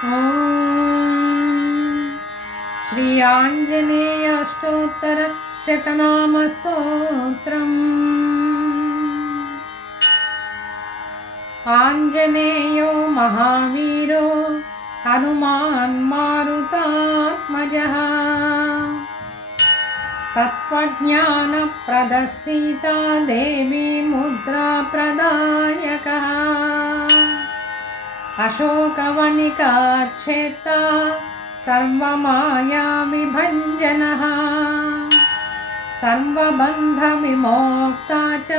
श्री श्रियाञ्जनेयष्टोत्तरशतनामस्तोत्रम् आञ्जनेयो महावीरो हनुमान् मारुतात्मजः तत्त्वज्ञानप्रदर्शिता देवी अशोकवनिकाच्छेत्ता सर्वमायाविभञ्जनः सर्वबन्धविमोक्ता च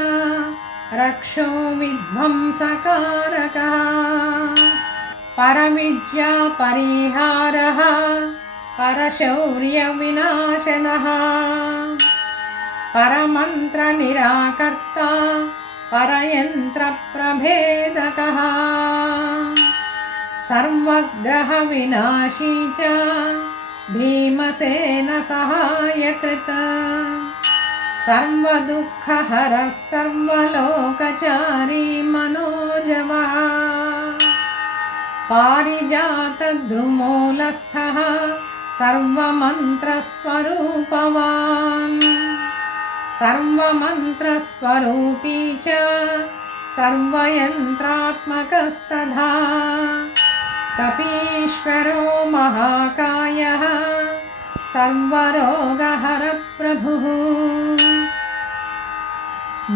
रक्षो विध्वंसकारकः परविद्यापरिहारः परशौर्यविनाशनः परमन्त्रनिराकर्ता परयन्त्रप्रभेदकः सर्वग्रहविनाशी च भीमसेनसहायकृत सर्वदुःखहरः सर्वलोकचारी मनोजवः पारिजातद्रुमूलस्थः सर्वमन्त्रस्वरूपवान् सर्वमन्त्रस्वरूपी च सर्वयन्त्रात्मकस्तथा कपीश्वरो महाकायः सर्वरोगहरप्रभुः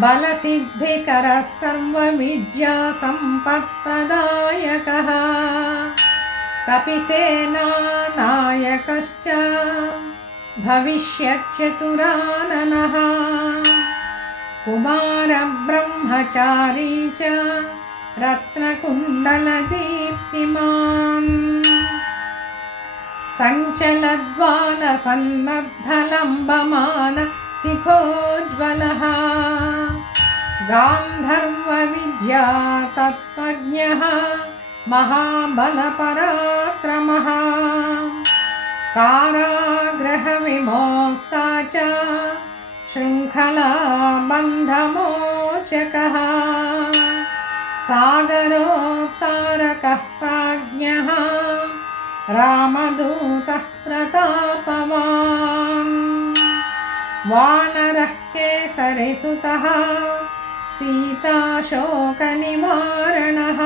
बलसिद्धिकरः सर्वविद्यासम्पत्प्रदायकः कपिसेनानायकश्च भविष्यच्चतुराननः। कुमारब्रह्मचारी च रत्नकुण्डलदीप्तिमान्। सञ्चलद्वालसन्नद्धलम्बमान शिखोज्ज्वलः गान्धर्वविद्या तत्त्वज्ञः महाबलपराक्रमः। कारागृहविमोक्ता च शृङ्खलाबन्धमोचकः। सागरोत्तारकः प्राज्ञः रामदूतः प्रतापवान्। वानरः केसरिसुतः सीताशोकनिवारणः।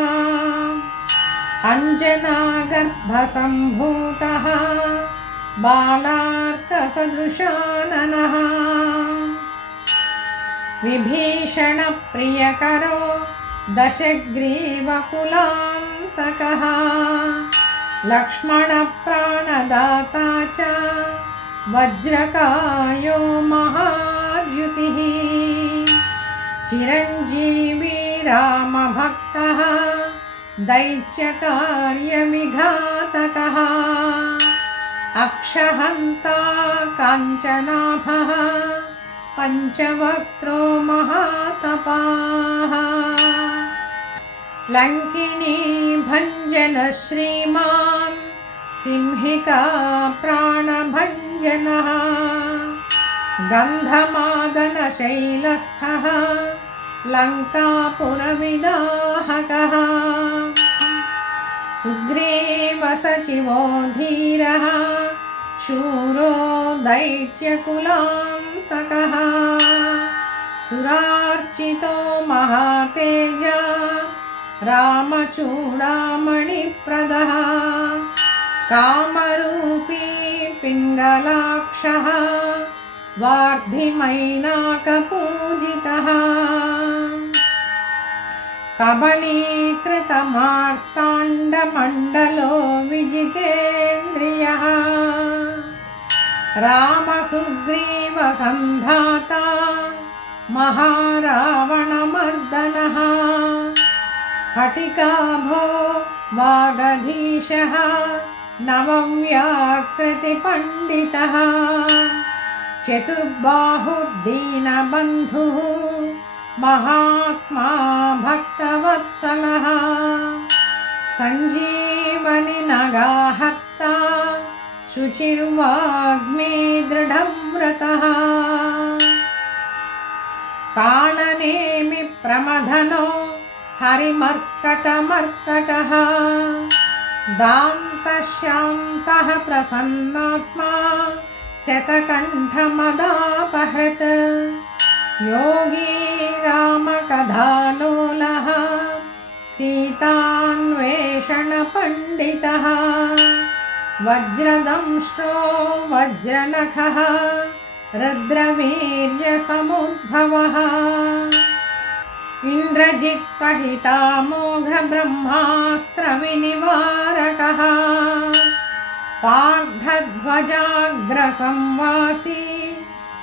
अञ्जनागर्भसम्भूतः बालार्कसदृशाननः। विभीषणप्रियकरो दशग्रीवकुलान्तकः। लक्ष्मणप्राणदाता च वज्रकायो महाद्युतिः। चिरञ्जीवी रामभक्तः दैत्यकार्यविघातकः। अक्षहन्ता काञ्चनाभः पञ्चवक्त्रो महातपाः। लङ्किनी भञ्जन श्रीमान् सिंहिका प्राणभञ्जनः। गन्धमादनशैलस्थः लङ्कापुरविदाहकः। सुग्रीवसचिवो धीरः शूरो दैत्यकुलान्तकः सुरार्चितो महातेजा रामचूडामणिप्रदः कामरूपी पिङ्गलाक्षः वार्धिमैनाकपूजितः कबलीकृतमार्ताण्डमण्डलो विजितेन्द्रियः रामसुग्रीवसन्धाता महारावणमर्दनः स्फटिकाभो वागधीशः नवव्याकृतिपण्डितः चतुर्बाहुर्दीनबन्धुः महात्मा भक्तवत्सलः सञ्जीवनिनगाहर्ता शुचिर्वाग्मे दृढं व्रतः कालनेमि प्रमथनो हरिमर्कटमर्कटः। दान्तशान्तः प्रसन्नात्मा शतकण्ठमदापहृत्। योगी रामकथालोलः सीतान्वेषणपण्डितः वज्रदंष्ट्रो वज्रनखः रुद्रवीर्यसमुद्भवः। इन्द्रजित्प्रहितामोघब्रह्मास्त्रविनिवारकः पार्थध्वजाग्रसंवासी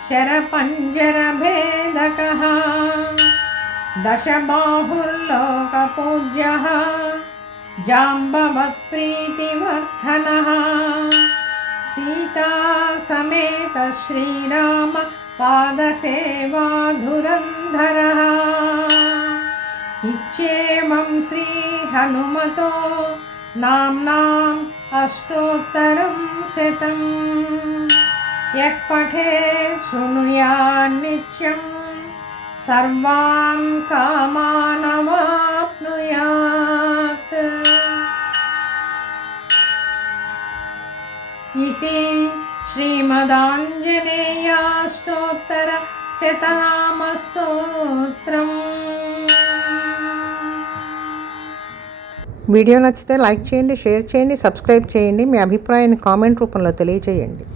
शरपञ्जरभेदकः। दशबाहुर्लोकपूज्यः जाम्बवत्प्रीतिवर्धनः सीता समेत श्रीराम पादसेवाधुरन्धरः। इत्येवं श्रीहनुमतो नाम्नाम् अष्टोत्तरं शतं यः पठेत् शृणुयान्नित्यं सर्वान् कामानवाप्नुयात्। इति శ్రీమదాంజనేయాష్టోత్తరశతనామస్తోత్రం వీడియో నచ్చితే లైక్ చేయండి షేర్ చేయండి సబ్స్క్రైబ్ చేయండి. మీ అభిప్రాయాన్ని కామెంట్ రూపంలో తెలియజేయండి